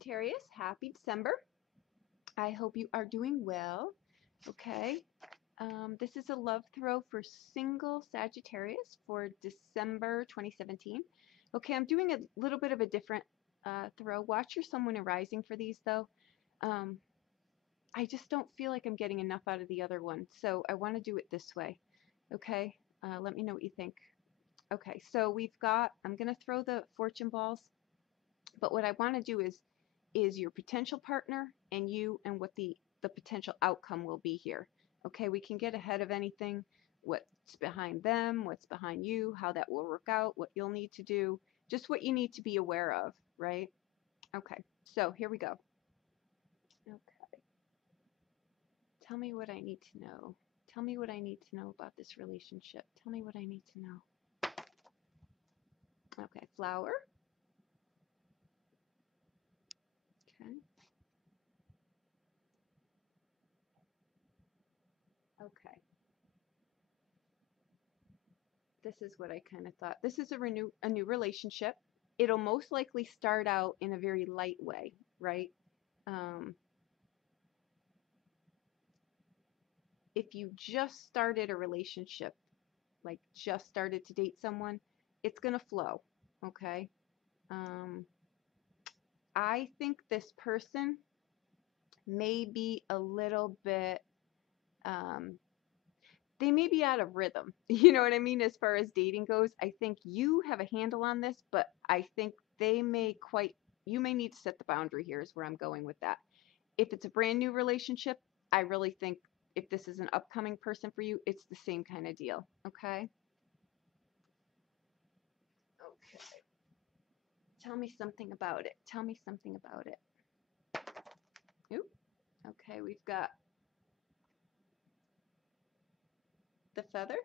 Sagittarius, happy December. I hope you are doing well. Okay, this is a love throw for single Sagittarius for December 2017. Okay, I'm doing a little bit of a different throw. Watch your Sun, Moon, and Rising for these though. I just don't feel like I'm getting enough out of the other one, so I want to do it this way. Okay, let me know what you think. Okay, so we've got, I'm going to throw the fortune balls, but what I want to do is your potential partner and you and what the potential outcome will be here. Okay, we can get ahead of anything, what's behind them, what's behind you, how that will work out, what you'll need to do, just what you need to be aware of, right? Okay, so here we go. Okay, tell me what I need to know. Tell me what I need to know about this relationship. Tell me what I need to know. Okay, flower. Okay. Okay. This is what I kind of thought. This is a new relationship. It'll most likely start out in a very light way, right? Um, if you just started a relationship, like just started to date someone, it's going to flow, okay? I think this person may be a little bit, they may be out of rhythm. You know what I mean? As far as dating goes, I think you have a handle on this, but I think they may you may need to set the boundary here is where I'm going with that. If it's a brand new relationship, I really think if this is an upcoming person for you, it's the same kind of deal. Okay? Okay. Tell me something about it. Tell me something about it. Oop. Okay, we've got the feather.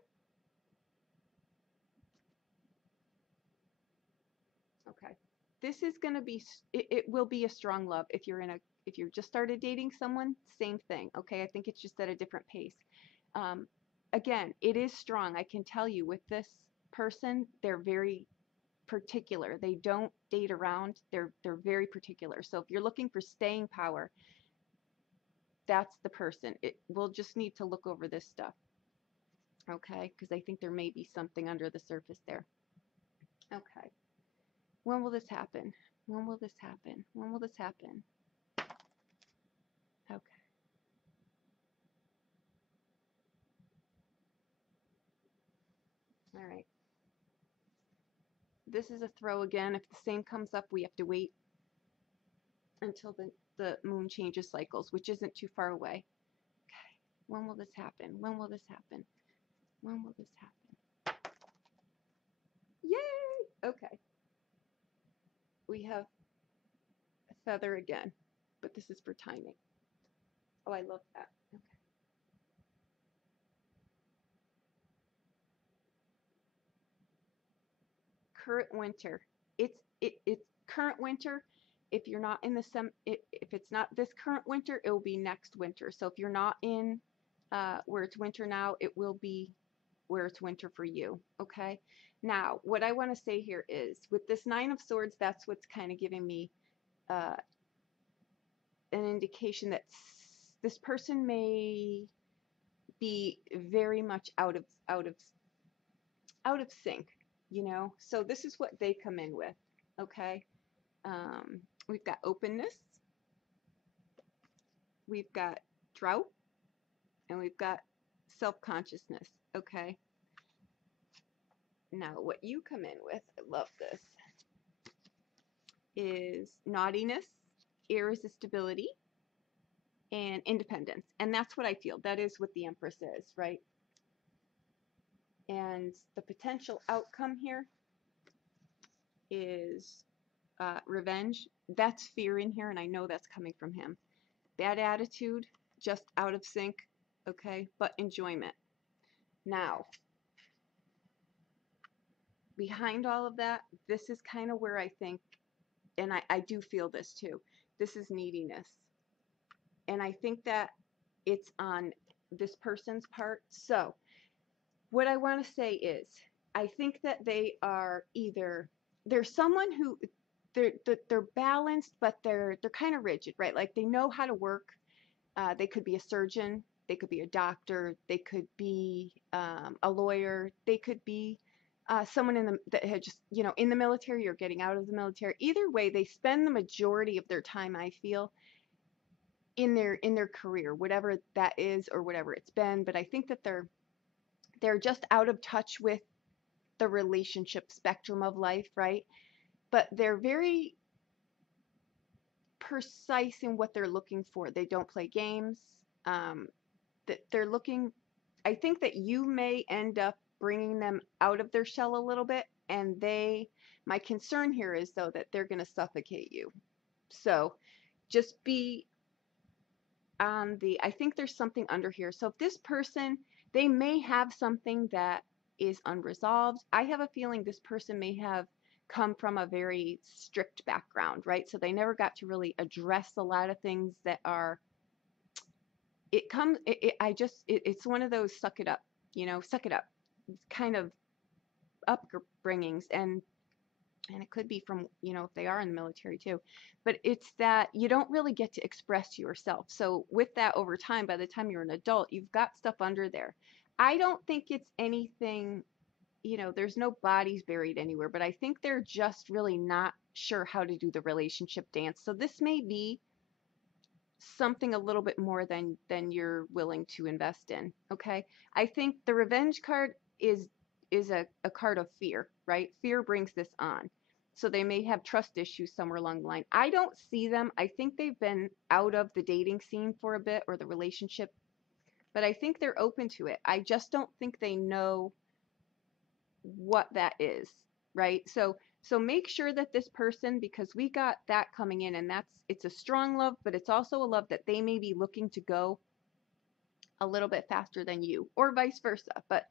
Okay. This is going to be, it will be a strong love if if you've just started dating someone, same thing. Okay. I think it's just at a different pace. Um, again, it is strong. I can tell you with this person, they're very particular. They don't date around. They're very particular. So if you're looking for staying power, that's the person. We'll just need to look over this stuff. Okay. Because I think there may be something under the surface there. Okay. When will this happen? When will this happen? When will this happen? Okay. All right. This is a throw again. If the same comes up, we have to wait until the moon changes cycles, which isn't too far away. Okay. When will this happen? When will this happen? When will this happen? Yay! Okay. We have a feather again, but this is for timing. Oh, I love that. Okay. Current winter. It's current winter. If you're not in the if it's not this current winter, it will be next winter. So if you're not in where it's winter now, it will be where it's winter for you. Okay. Now, what I want to say here is with this Nine of Swords, that's what's kind of giving me uh, an indication that this person may be very much out of sync, you know. So this is what they come in with. Okay. We've got openness, we've got drought, and we've got self-consciousness. Okay. Now, what you come in with, I love this, is naughtiness, irresistibility, and independence. And that's what I feel. That is what the Empress is, right? And the potential outcome here is revenge. That's fear in here, and I know that's coming from him. Bad attitude, just out of sync, okay? But enjoyment. Now, behind all of that, this is kind of where I think, and I do feel this too, this is neediness. And I think that it's on this person's part. So what I want to say is, I think that they are either, there's someone who, they're balanced, but they're kind of rigid, right? Like they know how to work. They could be a surgeon, they could be a doctor, they could be a lawyer, they could be someone that had just, in the military or getting out of the military. Either way, they spend the majority of their time, I feel, in their career, whatever that is or whatever it's been. But I think that they're just out of touch with the relationship spectrum of life, right? But they're very precise in what they're looking for. They don't play games. That they're looking, I think that you may end up bringing them out of their shell a little bit, and my concern here is though that they're going to suffocate you. So just be on I think there's something under here. So if this person, they may have something that is unresolved. I have a feeling this person may have come from a very strict background, right? So they never got to really address a lot of things that are, it's one of those suck it up, suck it up kind of upbringings. And it could be from, if they are in the military too, but it's that you don't really get to express yourself. So with that, over time, by the time you're an adult, you've got stuff under there. I don't think it's anything, there's no bodies buried anywhere, but I think they're just really not sure how to do the relationship dance. So this may be something a little bit more than you're willing to invest in. Okay. I think the revenge card is a card of fear, right? Fear brings this on. So they may have trust issues somewhere along the line. I don't see them. I think they've been out of the dating scene for a bit, or the relationship, but I think they're open to it. I just don't think they know what that is, right? So make sure that this person, because we got that coming in, and it's a strong love, but it's also a love that they may be looking to go a little bit faster than you, or vice versa. But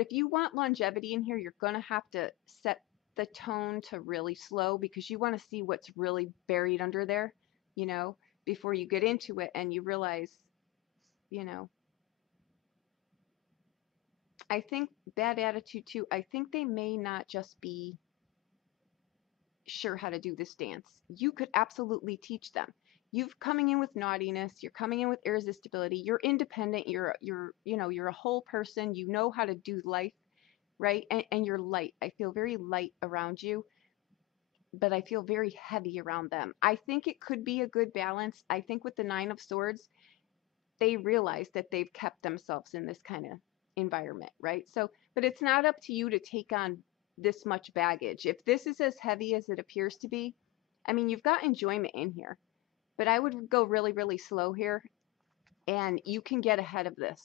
if you want longevity in here, you're going to have to set the tone to really slow, because you want to see what's really buried under there, before you get into it and you realize, I think bad attitude too. I think they may not just be sure how to do this dance. You could absolutely teach them. You're coming in with naughtiness, you're coming in with irresistibility, you're independent, you're a whole person, you know how to do life, right? And you're light. I feel very light around you, but I feel very heavy around them. I think it could be a good balance. I think with the Nine of Swords, they realize that they've kept themselves in this kind of environment, right? So, but it's not up to you to take on this much baggage. If this is as heavy as it appears to be, I mean, you've got enjoyment in here, but I would go really, really slow here, and you can get ahead of this.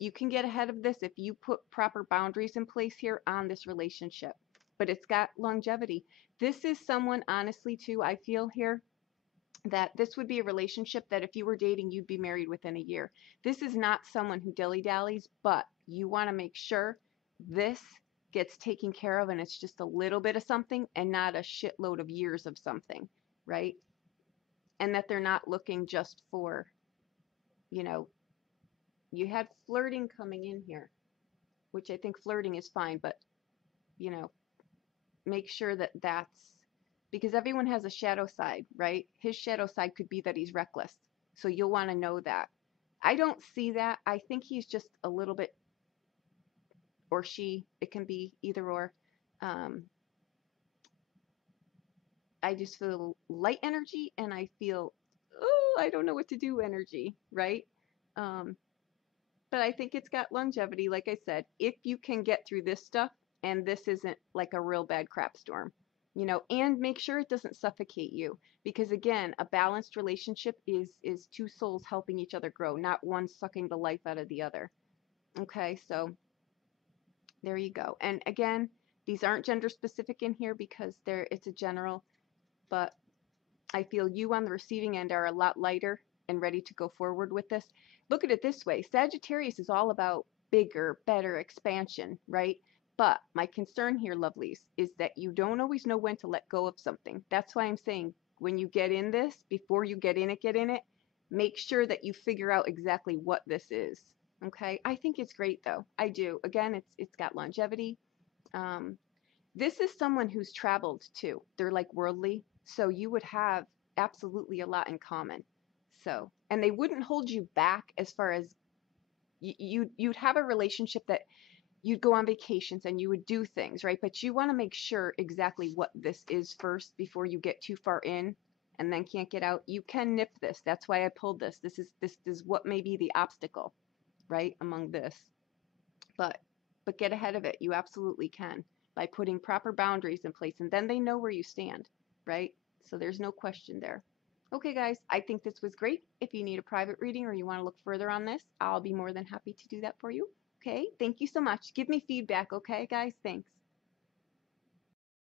You can get ahead of this if you put proper boundaries in place here on this relationship, but it's got longevity. This is someone, honestly, too, I feel here that this would be a relationship that if you were dating, you'd be married within a year. This is not someone who dilly-dallies, but you want to make sure this gets taken care of, and it's just a little bit of something and not a shitload of years of something, right? And that they're not looking just for, you had flirting coming in here, which I think flirting is fine, but, make sure that that's, because everyone has a shadow side, right? His shadow side could be that he's reckless. So you'll want to know that. I don't see that. I think he's just a little bit, or she, it can be either or. I just feel light energy, and I feel, oh, I don't know what to do energy, right? But I think it's got longevity, like I said, if you can get through this stuff, and this isn't like a real bad crap storm. And make sure it doesn't suffocate you, because again, a balanced relationship is two souls helping each other grow, not one sucking the life out of the other. Okay, so there you go. And again, these aren't gender specific in here because it's a general, but I feel you on the receiving end are a lot lighter and ready to go forward with this. Look at it this way. Sagittarius is all about bigger, better expansion, right? But my concern here, lovelies, is that you don't always know when to let go of something. That's why I'm saying when you get in this, before you get in it, make sure that you figure out exactly what this is. Okay? I think it's great though. I do. Again, it's got longevity. This is someone who's traveled too. They're like worldly. So you would have absolutely a lot in common. So, and they wouldn't hold you back as far as you'd have a relationship that you'd go on vacations and you would do things, right? But you want to make sure exactly what this is first before you get too far in and then can't get out. You can nip this. That's why I pulled this. This is what may be the obstacle, right, among this. But get ahead of it. You absolutely can by putting proper boundaries in place, and then they know where you stand, right? So there's no question there. Okay, guys, I think this was great. If you need a private reading or you want to look further on this, I'll be more than happy to do that for you. Okay, thank you so much. Give me feedback, okay, guys? Thanks.